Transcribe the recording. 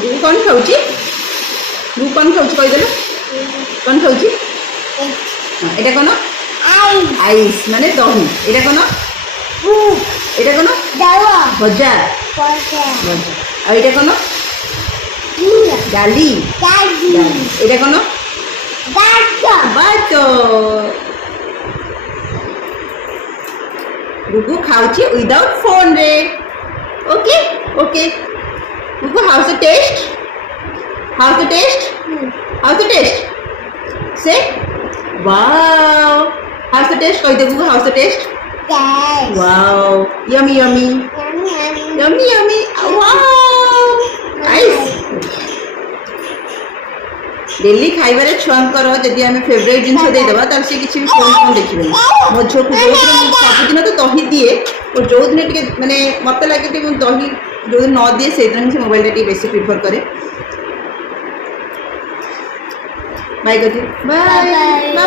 ଗୁଗୁ କ'ଣ ଖାଉଛି? ଗୁଗୁ କ'ଣ ଖାଉଛି କହିଦେଲ? କ'ଣ ଖାଉଛି? ଏଇଟା କ'ଣ? ଆଇସ୍ ମାନେ ଦହି। ଏଇଟା କ'ଣ? ଏଇଟା କ'ଣ? ଭଜା। ଆଉ ଏଇଟା କ'ଣ? ଡାଲି। ଏଇଟା କ'ଣ? ବାଟ। ଗୁଗୁ ଖାଉଛି ୱିଦାଉଟ୍ ଫୋନରେ। ଓକେ ଓକେ ଗୁଗୁ, how's the taste? How's the taste? How's the taste? Say wow. How's the taste? କହିଦେ ଗୁଗୁ, how's the taste? Wow. Yummy yummy. Yummy yummy. Wow. Nice. Daily खाइबारे छुआंकर जदि आम फेवरेट जिन देदेबा तार से किसी भी फोन देखिए। मो झील को सबुदिन तो दही दिए और जो दिन टे मानने मत लगे दही जो दिन न दिए से दिन से मोबाइल बेसी प्रिफर करे। Bye bye.